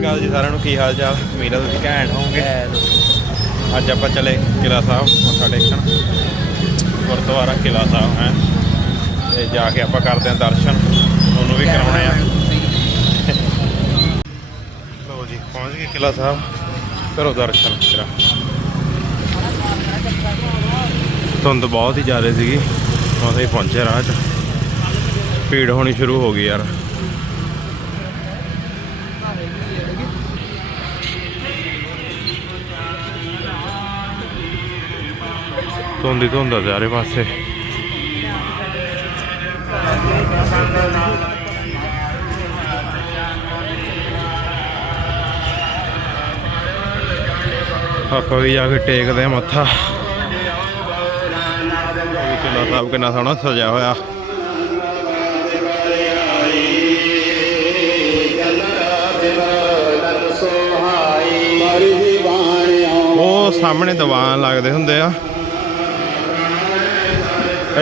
ਸ਼੍ਰੀ ਅਕਾਲ ਜੀ ਸਾਰਿਆਂ ਨੂੰ। ਕੀ ਹਾਲ ਚਾਲ? ਉਮੀਦ ਹੈ ਤੁਸੀਂ ਘੈਂਟ ਹੋਵੋਗੇ। ਅੱਜ ਆਪਾਂ ਚਲੇ ਕਿਲਾ ਸਾਹਿਬ, ਮੱਥਾ ਟੇਕਣ। ਗੁਰਦੁਆਰਾ ਕਿਲਾ ਸਾਹਿਬ ਹੈ। ਤੇ ਜਾ ਕੇ ਆਪਾਂ ਕਰਦੇ ਹਾਂ ਦਰਸ਼ਨ। ਤੁਹਾਨੂੰ ਵੀ ਕਰਾਉਣੇ ਆ। ਲਓ ਜੀ, ਪਹੁੰਚ ਗਏ ਕਿਲਾ ਸਾਹਿਬ। ਕਰੋ ਦਰਸ਼ਨ ਕਰਾ ਧੁੰਦ ਬਹੁਤ ਹੀ ਜ਼ਿਆਦਾ ਸੀਗੀ। ਉਦੋਂ ਹੀ ਪਹੁੰਚੇ ਰਾਹ 'ਚ। ਭੀੜ ਹੋਣੀ ਸ਼ੁਰੂ ਹੋ ਗਈ ਯਾਰ। ਧੁੰਦ ਹੀ ਧੁੰਦ ਚਾਰੇ ਪਾਸੇ। ਆਪਾਂ ਵੀ ਜਾ ਕੇ ਟੇਕਦੇ ਆ ਮੱਥਾ। ਇਹ ਸਾਹਿਬ ਕਿੰਨਾ ਸੋਹਣਾ ਸਜਿਆ ਹੋਇਆ। ਉਹ ਸਾਹਮਣੇ ਦੀਵਾਨ ਲੱਗਦੇ ਹੁੰਦੇ ਆ।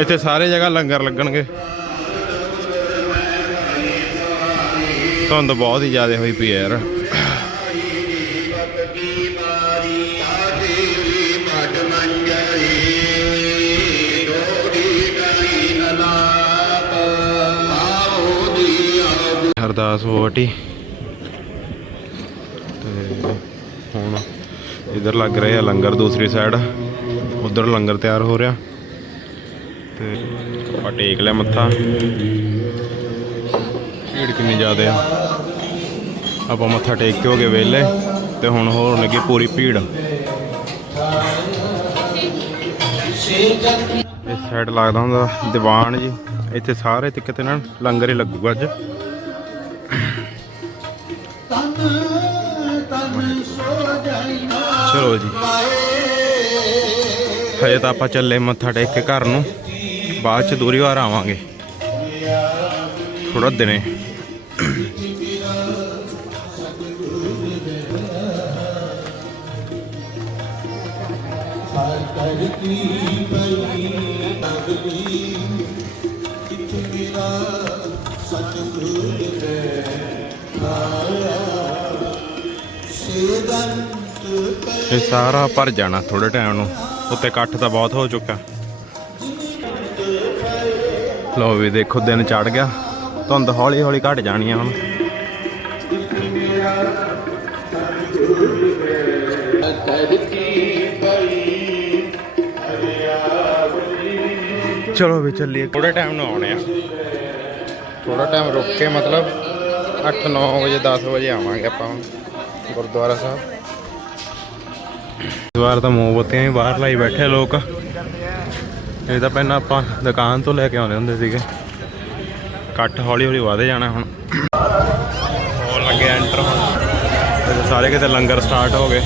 ਇੱਥੇ ਸਾਰੇ ਜਗ੍ਹਾ ਲੰਗਰ ਲੱਗਣਗੇ। ਧੁੰਦ ਬਹੁਤ ਹੀ ਜ਼ਿਆਦਾ ਹੋਈ ਪਈ ਹੈ ਯਾਰ। ਹਰਦਾਸ ਵੋਟੀ ਤੇ ਹੁਣ ਇਧਰ ਲੱਗ ਰਹੇ ਆ ਲੰਗਰ ਦੂਸਰੀ ਸਾਈਡ ਉਧਰ ਲੰਗਰ ਤਿਆਰ ਹੋ ਰਿਹਾ। ਤੇ ਆਪਾਂ ਟੇਕ ਲਿਆ ਮੱਥਾ। ਭੀੜ ਕਿੰਨੀ ਜ਼ਿਆਦਾ ਆ। ਆਪਾਂ ਮੱਥਾ ਟੇਕ ਕੇ ਹੋ ਗਏ ਵਿਹਲੇ ਤੇ ਹੁਣ ਹੋਰ ਲੱਗੀ ਪੂਰੀ ਭੀੜ। ਇਸ ਸਾਈਡ ਲੱਗਦਾ ਹੁੰਦਾ ਦੀਵਾਨ ਜੀ। ਇੱਥੇ ਸਾਰੇ ਤੇ ਕਿਤੇ ਨਾ ਲੰਗਰ ਹੀ ਲੱਗੂਗਾ ਅੱਜ। ਚਲੋ ਜੀ। ਹਜੇ ਤਾਂ ਆਪਾਂ ਚੱਲੇ ਮੱਥਾ ਟੇਕ ਕੇ ਘਰ ਨੂੰ। ਬਾਅਦ ਚ ਦੂਰੀ ਵਾਰ ਆਵਾਂਗੇ। ਥੋੜਾ ਦਿਨੇ। ਇਹ ਸਾਰਾ ਭਰ ਜਾਣਾ ਥੋੜੇ ਟਾਈਮ ਨੂੰ। ਉੱਤੇ ਇਕੱਠ ਤਾਂ ਬਹੁਤ ਹੋ ਚੁੱਕਾ। ਲਓ ਵੀ ਦੇਖੋ ਦਿਨ ਚੜ ਗਿਆ। ਧੁੰਦ ਹੌਲੀ ਹੌਲੀ ਘਟ ਜਾਣੀ ਆ ਹੁਣ। ਚਲੋ ਵੀ ਚੱਲੀਏ। ਥੋੜੇ ਟਾਈਮ ਨੂੰ ਆਉਣੇ ਆ। ਥੋੜਾ ਟਾਈਮ ਰੁਕ ਕੇ ਮਤਲਬ 8-9 ਵਜੇ 10 ਵਜੇ ਆਵਾਂਗੇ ਆਪਾਂ ਗੁਰਦੁਆਰਾ ਸਾਹਿਬ। ਵਾਰ ਤਾਂ ਮੋਮਬੱਤੀਆਂ ਹੀ ਬਾਹਰ ਲਾਈ ਬੈਠੇ ਲੋਕ। ਇਹ ਤਾਂ ਪਹਿਲਾਂ ਆਪਾਂ ਦੁਕਾਨ ਤੋਂ ਲੈ ਕੇ ਆਉਂਦੇ ਹੁੰਦੇ ਸੀਗੇ। ਕੱਟ ਹੌਲੀ ਹੌਲੀ ਵਧੇ ਜਾਣਾ ਹੁਣ। ਹੋਣ ਲੱਗੇ ਐਂਟਰ ਹੁਣ। ਤੇ ਸਾਰੇ ਕਿਤੇ ਲੰਗਰ ਸਟਾਰਟ ਹੋ ਗਏ।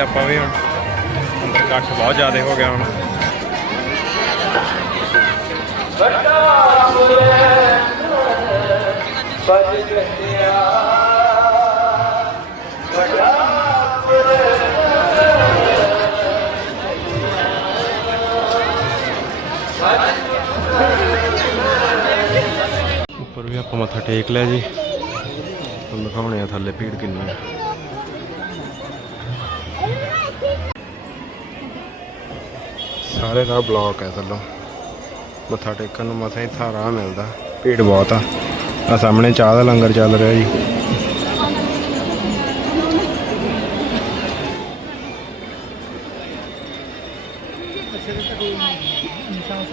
ਆਪਾਂ ਵੀ ਹੁਣ ਅੰਦਰ ਇਕੱਠ ਬਹੁਤ ਜ਼ਿਆਦਾ ਹੋ ਗਿਆ ਹੁਣ। ਉੱਪਰ ਵੀ ਆਪਾਂ ਮੱਥਾ ਟੇਕ ਲਿਆ ਜੀ। ਤੁਹਾਨੂੰ ਦਿਖਾਉਣੇ ਆ ਥੱਲੇ ਭੀੜ ਕਿੰਨੀ ਹੈ ਸਾਰੇ ਰਾਹ ਬਲੌਕ ਹੈ ਥੱਲੋਂ। ਮੱਥਾ ਟੇਕਣ ਨੂੰ ਮਸਾਂ ਹੀ ਥਾਂ ਰਾਹ ਮਿਲਦਾ। ਭੀੜ ਬਹੁਤ ਆ। ਆ ਸਾਹਮਣੇ ਚਾਹ ਦਾ ਲੰਗਰ ਚੱਲ ਰਿਹਾ ਜੀ। ਨਿਸ਼ਾਨ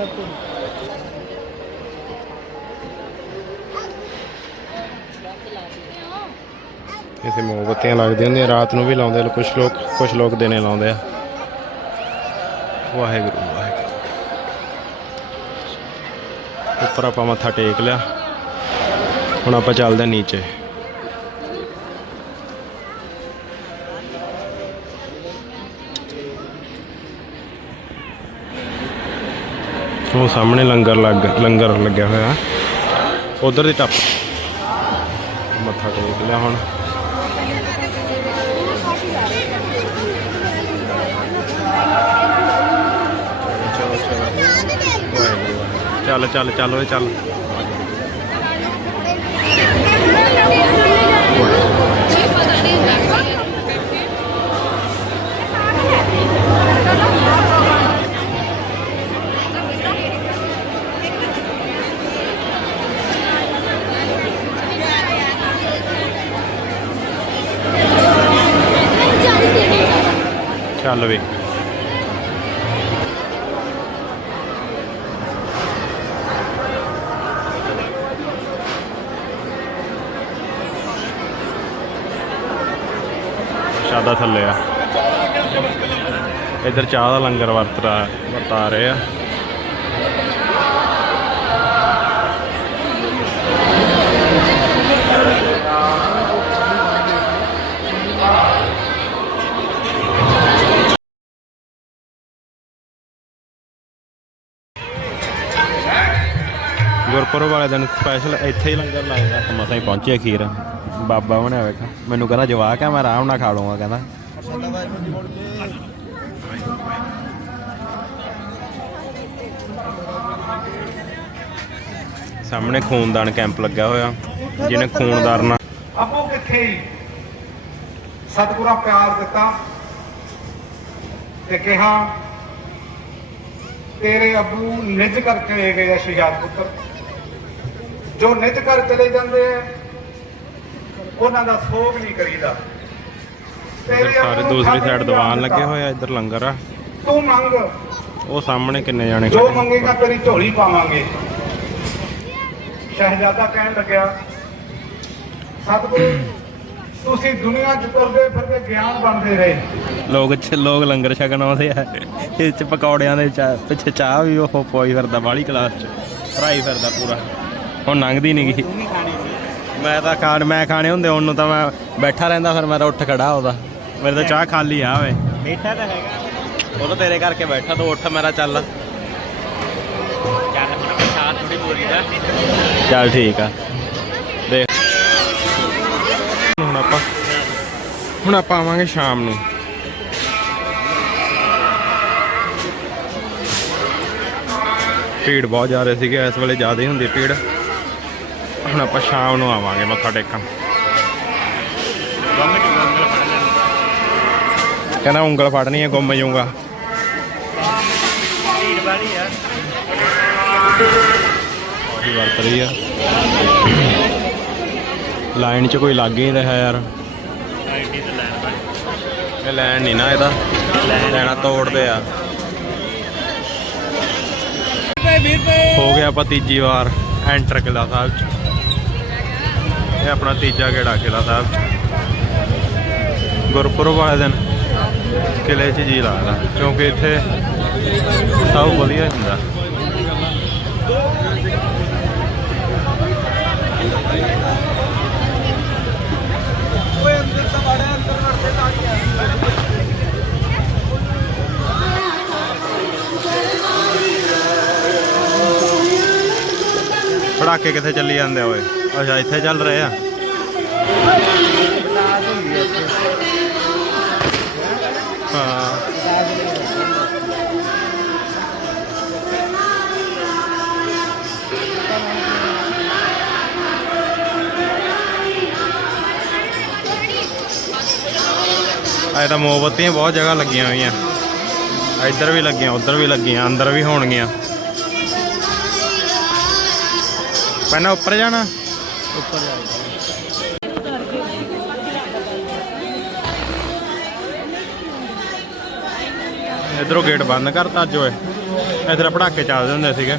ਇਥੇ ਮੋਮਬੱਤੀਆਂ ਲੱਗਦੀਆਂ ਹੁੰਦੀਆਂ। ਰਾਤ ਨੂੰ ਵੀ ਲਾਉਂਦੇ ਆ ਕੁਝ ਲੋਕ ਕੁਝ ਲੋਕ ਦਿਨੇ ਲਾਉਂਦੇ ਆ। ਵਾਹਿਗੁਰੂ ਵਾਹਿਗੁਰੂ ਉੱਪਰ ਆਪਾਂ ਮੱਥਾ ਟੇਕ ਲਿਆ। ਹੁਣ ਆਪਾਂ ਚੱਲਦੇ ਹਾਂ ਨੀਚੇ। ਉਹ ਸਾਹਮਣੇ ਲੰਗਰ ਲੱਗ, ਲੰਗਰ ਲੱਗਿਆ ਹੋਇਆ। ਉਧਰ ਦੀ ਟੱਪ। ਮੱਥਾ ਟੇਕ ਲਿਆ ਹੁਣ। ਚੱਲ ਚੱਲ ਚੱਲ ਓਏ ਚੱਲ। ਚੱਲ ਵੇ। ਸ਼ਾਦਾ ਥੱਲੇ ਆ। ਇੱਧਰ ਚਾਹ ਦਾ ਲੰਗਰ ਵਰਤਰਾ, ਵਰਤਾ ਰਹੇ ਆ। ਗੁਰਪੁਰਬ ਵਾਲੇ ਦਿਨ ਸਪੈਸ਼ਲ ਇੱਥੇ ਹੀ ਲੰਗਰ ਲਾਇਆ ਤਾਂ ਮਸਾਂ ਹੀ ਪਹੁੰਚੇ ਅਖੀਰ। ਬਾਬਾ ਬਣਿਆ ਵੇਖ। ਮੈਨੂੰ ਕਹਿੰਦਾ ਜਵਾਕ ਆ, ਮੈਂ ਆਰਾਮ ਨਾਲ ਖਾ ਲੂੰਗਾ ਕਹਿੰਦਾ। ਸਾਹਮਣੇ ਖੂਨਦਾਨ ਕੈਂਪ ਲੱਗਾ ਹੋਇਆ। ਜਿਹਨੇ ਖੂਨਦਾਨ ਨਾਲ ਆਪੋ ਕਿੱਥੇ ਸਤਿਗੁਰਾਂ ਪਿਆਰ ਦਿੱਤਾ ਤੇ ਕਿਹਾ, ਤੇਰੇ ਅੱਬੂ ਨਿਜ ਕਰ ਚਲੇ ਗਏ ਆ ਸ਼ਹਿਜਾਦ ਪੁੱਤਰ। ਜੋ ਨਿਜ ਕਰ ਚਲੇ ਜਾਂਦੇ ਆ ਉਹਨਾਂ ਦਾ ਸੋਗ ਨਹੀਂ ਕਰੀਦਾ। ਸਾਰੇ ਦੂਸਰੀ ਸਾਈਡ ਦੀਵਾਨ ਲੱਗੇ। ਹੋਏ ਆ ਇੱਧਰ ਲੰਗਰ ਆ। ਤੂੰ ਮੰਗ। ਉਹ ਸਾਹਮਣੇ ਕਿੰਨੇ ਜਾਣੇ ਜੋ। ਮੰਗੇਗਾ ਤੇਰੀ ਝੋਲੀ ਪਾਵਾਂਗੇ। ਸ਼ਹਿਜ਼ਾਦਾ ਕਹਿਣ ਲੱਗਿਆ ਸਤਿਗੁਰੂ ਤੁਸੀਂ ਦੁਨੀਆ 'ਚ ਤੁਰਦੇ ਫਿਰਦੇ ਗਿਆਨ ਬਣਦੇ ਰਹੇ। ਲੋਕ ਚ ਲੋਕ ਲੰਗਰ ਛਕਣ ਆਉਂਦੇ ਆ। ਇਹ ਚ ਪਕੌੜਿਆਂ ਦੇ ਚਾਹ ਪਿੱਛੇ ਚਾਹ ਵੀ ਉਹ ਪੋਈ ਫਿਰਦਾ ਬਾਹਲੀ ਕਲਾਸ ਚ। ਭਰਾਈ ਫਿਰਦਾ ਪੂਰਾ। ਹੁਣ ਲੰਘਦੀ ਨਹੀਂ ਗਈ ਮੈਂ ਤਾਂ ਖਾਣ ਮੈਂ ਖਾਣੇ ਹੁੰਦੇ ਉਹਨੂੰ ਤਾਂ ਮੈਂ ਬੈਠਾ ਰਹਿੰਦਾ ਫਿਰ ਮੈਂ ਤਾਂ ਉੱਠ ਖੜਾ ਉਹਦਾ। ਮੇਰੇ ਤਾਂ ਚਾਹ ਖਾਲੀ ਆ ਓਏ। ਬੈਠਾ ਤਾਂ ਹੈਗਾ। ਉਹ ਤਾਂ ਤੇਰੇ ਕਰਕੇ ਬੈਠਾ ਤੂੰ ਉੱਠ ਮੇਰਾ ਚੱਲ। ਚੱਲ ਹੁਣ ਆਪਾਂ ਸਾਥ ਥੋੜੀ ਬੋਲੀ ਦਾ। ਚੱਲ ਠੀਕ ਆ। ਦੇਖ। ਹੁਣ ਆਪਾਂ ਹੁਣ ਆਪਾਂ ਆਵਾਂਗੇ ਸ਼ਾਮ ਨੂੰ। ਭੀੜ ਬਹੁਤ ਜ਼ਿਆਦਾ ਸੀਗੇ ਇਸ ਵੇਲੇ ਜ਼ਿਆਦਾ ਹੀ ਹੁੰਦੀ ਭੀੜ। ਹੁਣ ਆਪਾਂ ਸ਼ਾਮ ਨੂੰ ਆਵਾਂਗੇ ਮੱਥਾ ਟੇਕਣ ਕਹਿੰਦਾ ਉਂਗਲ ਫੜਨੀ ਹੈ ਗੁੰਮ ਜਾਊਗਾ ਭੀੜ ਵਾਲੀ ਆ ਉਹੀ ਵਰਤ ਰਹੀ ਆ। ਲਾਈਨ 'ਚ ਕੋਈ ਲੱਗ ਹੀ ਰਿਹਾ ਯਾਰ। ਇਹ ਲੈਣ ਨਹੀਂ ਨਾ ਇਹਦਾ। ਲੈਣਾ ਤੋੜਦੇ ਆ। ਹੋ ਗਿਆ ਆਪਾਂ ਤੀਜੀ ਵਾਰ ਐਂਟਰ ਕਿਲਾ ਸਾਹਿਬ ਚ। ਇਹ ਆਪਣਾ ਤੀਜਾ ਗੇੜਾ ਕਿਲਾ ਸਾਹਿਬ। ਗੁਰਪੁਰਬ ਵਾਲੇ ਦਿਨ ਕਿਲੇ 'ਚ ਜੀ ਲੱਗਦਾ, ਕਿਉਂਕਿ ਇੱਥੇ ਸਭ ਵਧੀਆ ਹੁੰਦਾ। ਪੜਾਕੇ ਕਿੱਥੇ ਚੱਲੀ ਜਾਂਦੇ ਆ ਓਏ? ਅੱਛਾ, ਇੱਥੇ ਚੱਲ ਰਹੇ ਆ। ਹਾਂ। ਅਜੇ ਤਾਂ ਮੋਮਬੱਤੀਆਂ ਬਹੁਤ ਜਗ੍ਹਾ ਲੱਗੀਆਂ ਹੋਈਆਂ। ਇੱਧਰ ਵੀ ਲੱਗੀਆਂ, ਉੱਧਰ ਵੀ ਲੱਗੀਆਂ, ਅੰਦਰ ਵੀ ਹੋਣਗੀਆਂ। ਪਹਿਲਾਂ ਉੱਪਰ ਜਾਣਾ। ਉੱਪਰ ਜਾ ਇਧਰੋਂ ਗੇਟ ਬੰਦ ਕਰਤਾ ਅੱਜ ਓਏ। ਇਧਰ ਪੜਾਕੇ ਚੱਲਦੇ ਹੁੰਦੇ ਸੀਗੇ।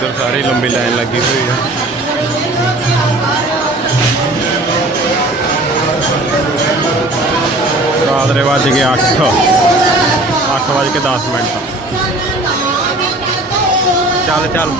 ਇੱਧਰ ਸਾਰੀ ਲੰਬੀ ਲਾਈਨ ਲੱਗੀ ਹੋਈ ਆ। ਰਾਤ ਦੇ ਵੱਜ ਗਏ 8 8 ਵੱਜ ਕੇ 10 ਮਿੰਟ। ਚੱਲ ਚੱਲ।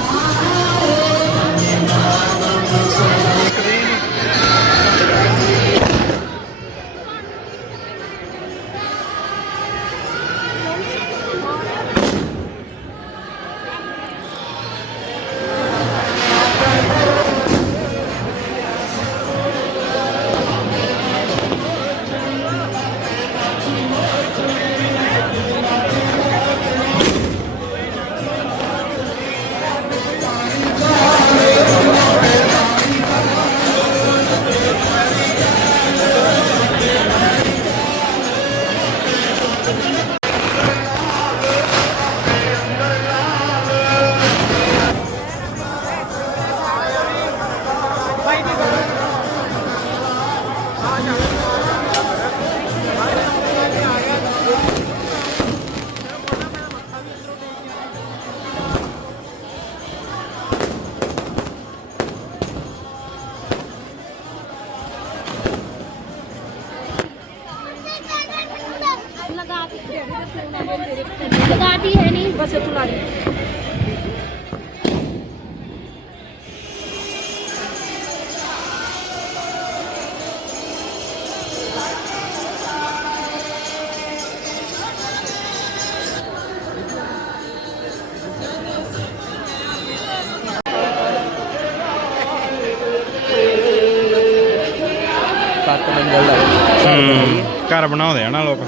ਘਰ ਬਣਾਉਂਦੇ ਆ ਨਾ ਲੋਕ।